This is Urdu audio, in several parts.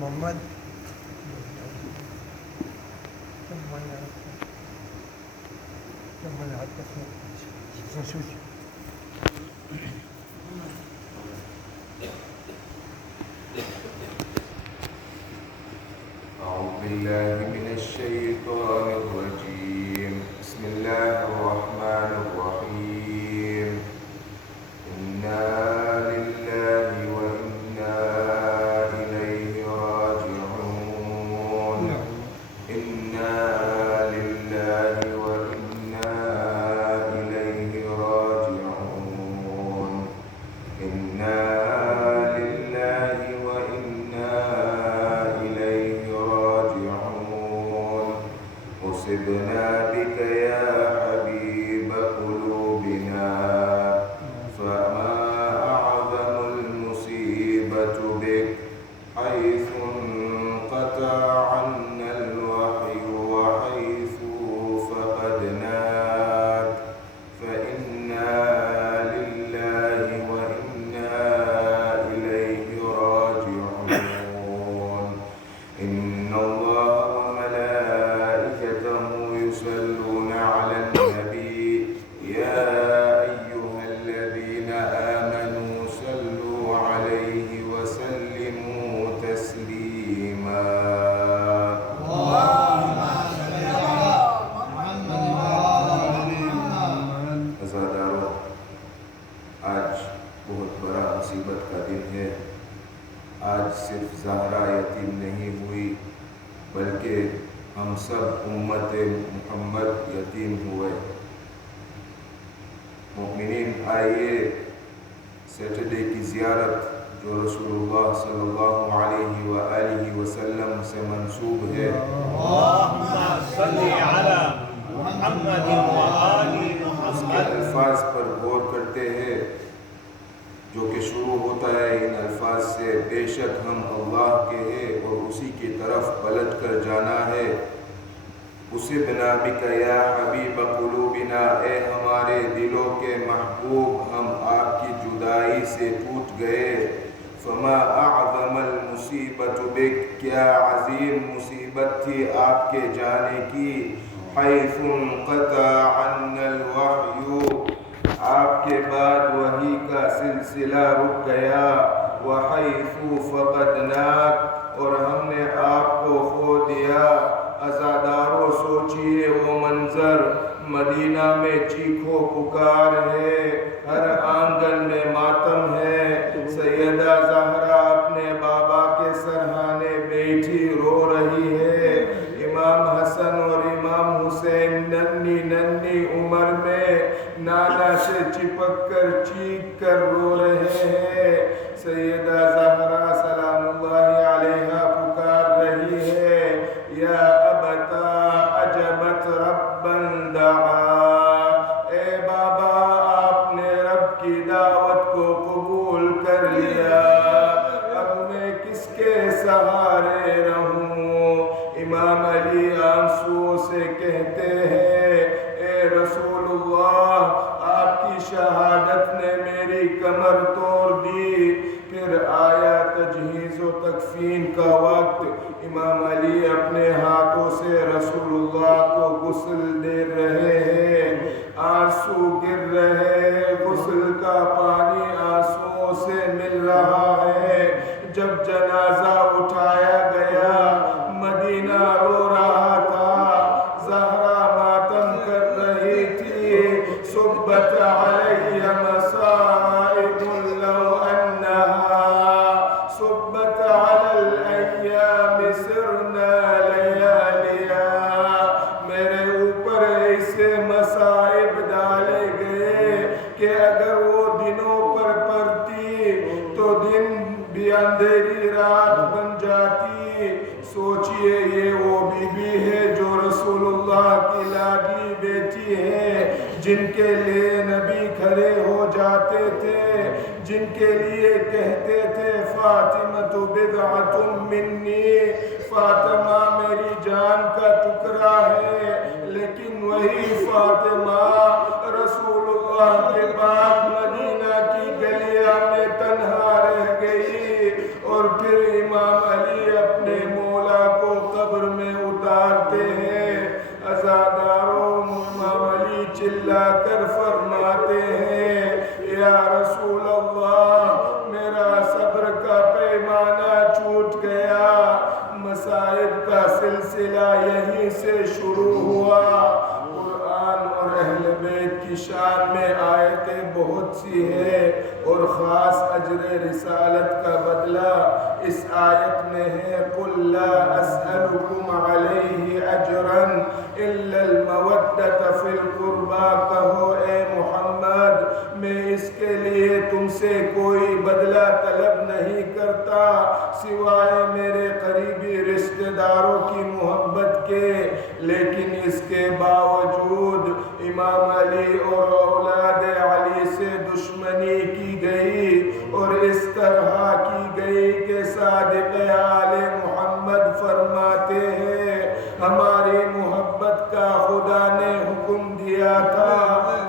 محمد أعوذ بالله من الشيطان الرجيم بسم الله الرحمن الرحيم إنا لله وإنا إليه راجعون إنا لله وإنا إليه راجعون إنا لله وإنا إليه راجعون أصبنا بك يا حبيب قلوبنا فما أعظم المصيبة بك حيث انقطع عنا الوحي وحيث فقدناك فإنا لله وإنا إليه راجعون إن الله وملائكته يصلون على النبي يا أيها الذين آمنوا صلوا عليه وسلموا تسليما عزادارو آج بہت بڑا مصیبت کا دن ہے۔ آج صرف زہرا یتیم نہیں ہوئی بلکہ ہم سب امت محمد یتیم ہوئے۔ مومنین آئیے سیٹرڈے کی زیارت جو رسول اللہ صلی اللہ علیہ وآلہ وسلم سے منسوب ہے، اللهم صل على محمد وآل اس کے محمد۔ الفاظ پر غور کرتے ہیں جو کہ شروع ہوتا ہے ان الفاظ سے، بے شک ہم اللہ کے ہیں اور اسی کی طرف پلٹ کر جانا ہے۔ اصبنا بک یا حبیب قلوبنا، اے ہمارے دلوں کے محبوب ہم آپ کی جدائی سے ٹوٹ گئے۔ فما اعظم المصیبت بک، کیا عظیم مصیبت تھی آپ کے جانے کی۔ حیث انقطع عنا الوحی، آپ کے بعد وحی کا سلسلہ رک گیا۔ وحیث فقدناک، اور ہم نے آپ کو کھو دیا۔ عزادارو سوچئے وہ منظر، مدینہ میں چیخو پکار ہے، ہر آنگن میں ماتم ہے۔ سیدہ زہرا اپنے بابا کے سرہانے بیٹھی رو رہی ہے۔ امام حسن اور امام حسین ننھی ننھی عمر میں نانا سے چپک کر چیخ کر رو رہے ہیں۔ سیدہ زہرا سلام اللہ علیہا پکار رہی ہے، یا ابتا اجبت ربا دعا، اے بابا آپ نے رب کی دعوت کو قبول کر لیا، اب میں کس کے سہارے رہوں۔ امام علی آنسوؤں سے کہتے ہیں، اے رسول اللہ آپ کی شہادت نے میری کمر توڑ دی۔ پھر آیا تجہیز و تکفین کا وقت، امام علی اپنے ہاتھوں سے رسول اللہ کو غسل دے رہے ہیں، آنسو گر رہے ہیں، غسل کا پانی آنسوؤں سے مل رہا ہے۔ جب جنازہ اٹھایا گیا مدینہ رو رہا تھا، زہرا ماتم کر رہی تھی۔ صبت علی مصائب لو انہا صبت علی الایام سرنا لیالیا، میرے اوپر ایسے مصائب ڈالے گئے کہ اگر وہ دنوں پر پڑتی تو دن بھی اندھیری رات بن جاتی۔ سوچئے یہ وہ بی بی ہے جو رسول اللہ کی لاڈلی بیٹی ہے، جن کے لیے نبی کھڑے ہو جاتے تھے، جن کے لیے کہتے تھے فاطمہ بضعۃ منی، فاطمہ میری جان کا ٹکڑا ہے۔ لیکن وہی فاطمہ رسول اللہ کے بعد مدینہ کی گلیاں میں تنہا رہ گئی، اور پھر امام علی رسالت کا بدلہ اس آیت میں ہے قُلْ لَا أَسْأَلُكُمْ عَلَيْهِ أَجْرًا إِلَّا الْمَوَدَّةَ فِي الْقُرْبَى کہو اے محمد میں اس کے لیے تم سے کوئی بدلہ طلب نہیں کرتا سوائے میرے قریبی رشتہ داروں کی محبت کے، لیکن اس کے باوجود امام علی اور اولاد علی سے دشمنی کی گئی اور اس طرح کی گئی کہ صادق آل محمد فرماتے ہیں ہماری محبت کا خدا نے حکم دیا تھا،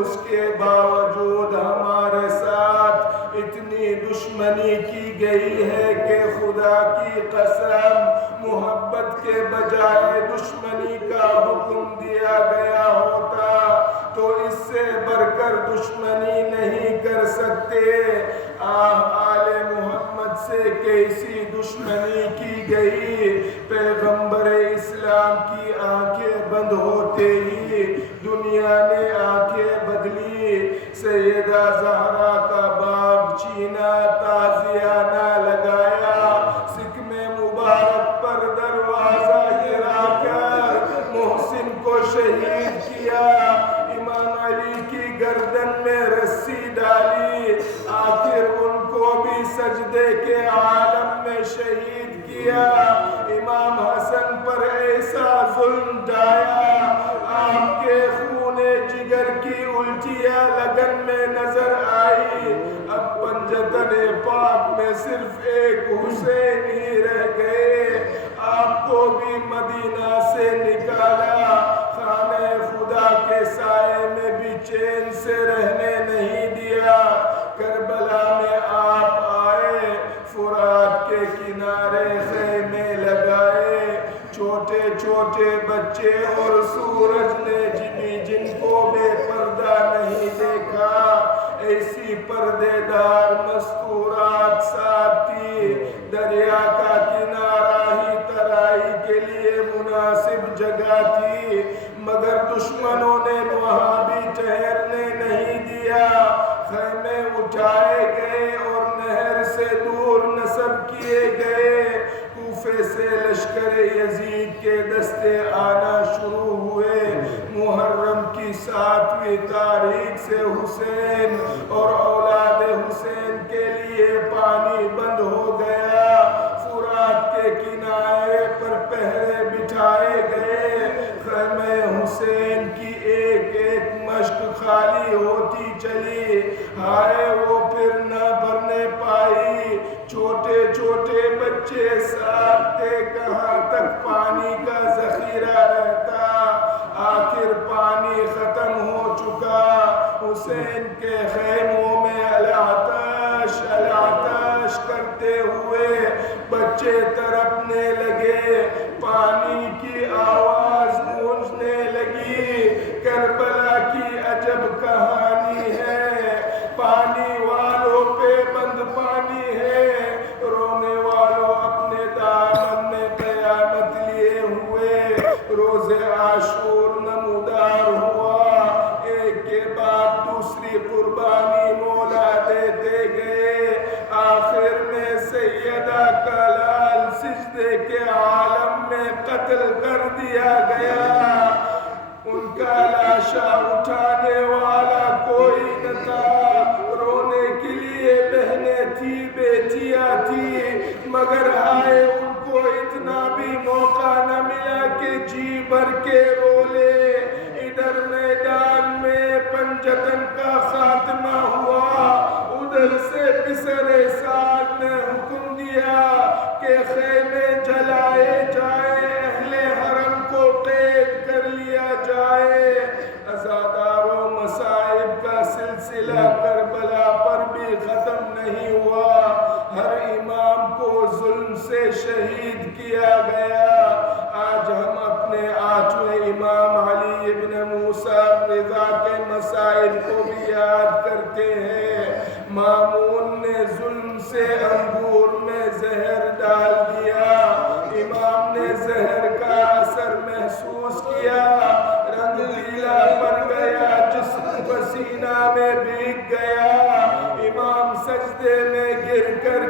اس کے باوجود ہمارے ساتھ اتنی دشمنی کی گئی ہے کہ خدا کی قسم محبت کے بجائے دشمنی کا حکم دیا گیا ہوتا تو اس سے بڑھ کر دشمنی نہیں کر سکتے۔ آل محمد سے کیسی دشمنی کی گئی، پیغمبر اسلام کی آنکھیں بند ہوتے ہی دنیا نے آنکھیں بدلی، سیدہ زہرا کا باغ چھینا، تعزیانہ لگایا، سکم مبارک پر دروازہ گرا کر محسن کو شہید کیا، امام علی کی گردن میں رسی ڈالی، آخر ان کو بھی سجدے کے عالم میں شہید کیا، امام حسن پر ایسا ظلم ڈھایا آپ کے خون جگر کی الٹیاں لگن میں نظر آئی، اب پنجتن پاک میں صرف ایک حسین ہی رہ گئے، آپ کو بھی مدینہ سے نکالا، خانہ خدا کے سائے میں بھی چین سے رہنے نہیں دیا، کربلا میں آپ آئے، فرات کے کنارے خیمے لگائے، چھوٹے چھوٹے بچے اور سورج نے جن کو بے پردہ نہیں دیکھا، ایسی پردے دار مستورات ساتھ تھی، دریا کا کنارہ ہی ترائی کے لیے مناسب جگہ تھی، مگر دشمنوں نے وہاں بھی ٹھہرنے نہیں دیا، خیمے اٹھائے گئے اور نہر سے دور نصب کیے گئے، کوفے سے لشکر یزید کے دستے آنا شروع ہوئے، محرم کی 7ویں تاریخ سے حسین اور اولاد حسین کے لیے پانی بند ہو گیا، فرات کے کنارے پر پہرے بٹھائے گئے، خیمہ حسین کی ایک ایک مشق خالی ہوتی چلی، ہائے وہ پھر نہ بھرنے پائی، چھوٹے چھوٹے بچے ساتھ تھے، کہاں تک پانی کا ذخیرہ رہتا، آخر پانی ختم ہو چکا، حسین کے خیموں میں العطش العطش کرتے ہوئے بچے تڑپنے لگے، پانی کی آواز گونجنے لگی، کربلا کی عجب کہانی ہے، پانی والوں پہ بند پانی ہے، رونے والوں اپنے دامن میں قیامت لیے ہوئے، روز عاشور نمودار ہوا، ایک کے بعد دوسری قربانی مولا دیتے گئے، آخر میں سیدہ کا لال سجدے کے عالم میں قتل کر دیا گیا، ان کا لاشا اٹھانے والا کوئی نہ تھا، رونے کے لیے بہنیں تھی، بیٹیاں تھی، مگر ہائے ان کو اتنا بھی موقع نہ ملا کہ جی بھر کے رو لے، ادھر میدان میں پنجتن کا خاتمہ ہوا، ادھر سے پسر سعد نے حکم دیا کہ خیمے جلائے جائے، اہل حرم کو قید کر لیا جائے، عزادار و مصائب کا سلسلہ کربلا پر بھی ختم نہیں ہوا، ہر امام کو ظلم سے شہید کیا گیا، آج ہم اپنے 8ویں امام علی ابن موسیٰ رضا کے مسائل کو بھی یاد کرتے ہیں، مامون نے ظلم سے انگور میں زہر ڈال دیا، امام نے زہر کا اثر محسوس کیا، رنگ پیلا پڑ گیا، جسم پسینہ میں بھیگ گیا، امام سجدے میں گر کر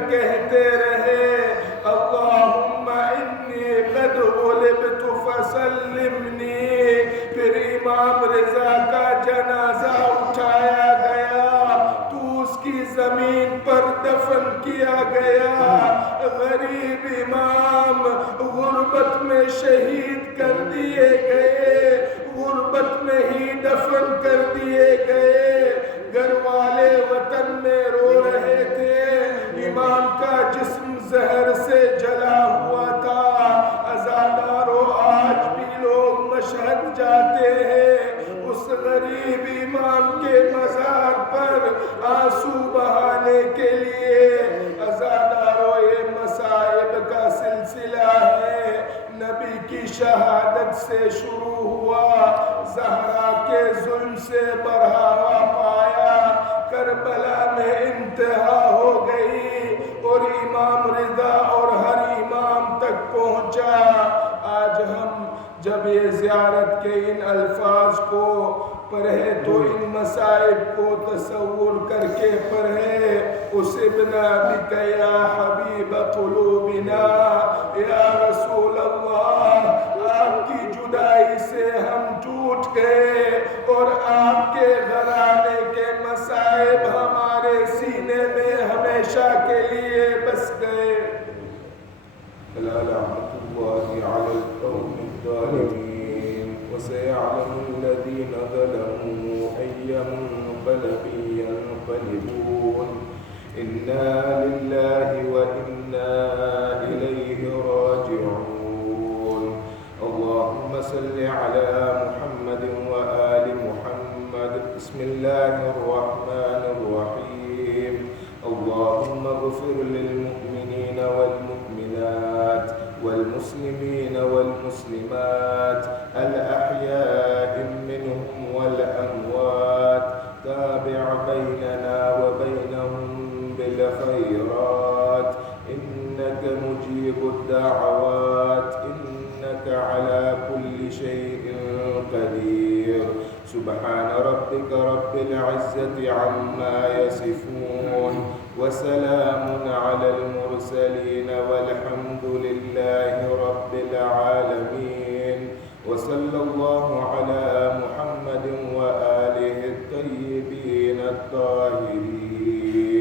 دیے گئے، غربت میں ہی دفن کر دیے گئے، گھر والے وطن میں رو رہے تھے، امام کا جسم زہر سے جلا ہوا تھا۔ عزادارو آج بھی لوگ مشہد جاتے ہیں اس غریب امام کے مزار پر آنسو بہانے کے لیے۔ عزادارو یہ مصائب کا سلسلہ ہے، نبی کی شہادت سے شروع ہوا، زہرا کے ظلم سے بڑھاوا پایا، کربلا میں انتہا ہو گئی اور امام رضا اور ہر امام تک پہنچا۔ آج ہم جب یہ زیارت کے ان الفاظ کو پڑھے تو ان مصائب کو تصور کر کے پڑھے، اصبنا بک یا حبیب قلوبنا، یا رسول اللہ، آپ کی جدائی سے ہم ٹوٹ گئے اور آپ کے گھرانے کے مصائب ہمارے سینے میں ہمیشہ کے لیے بس گئے۔ الا لعنت اللہ علی القوم الظالمین، وسيعلم الذين ظلموا أي منقلب ينقلبون، إنا لله وإنا إليه راجعون۔ اللهم صل على محمد وآل محمد۔ بسم الله الرحمن الرحيم۔ اللهم اغفر للمؤمنين والمؤمنات والمسلمين والمسلمات الأحياء منهم والأموات، تابع بيننا وبينهم بالخيرات، إنك مجيب الدعوات، إنك على كل شيء قدير۔ سبحان ربك رب العزة عما يصفون، وسلام على المرسلين، والحمد لله رب العالمين، وصلى الله على محمد وآله الطيبين الطاهرين۔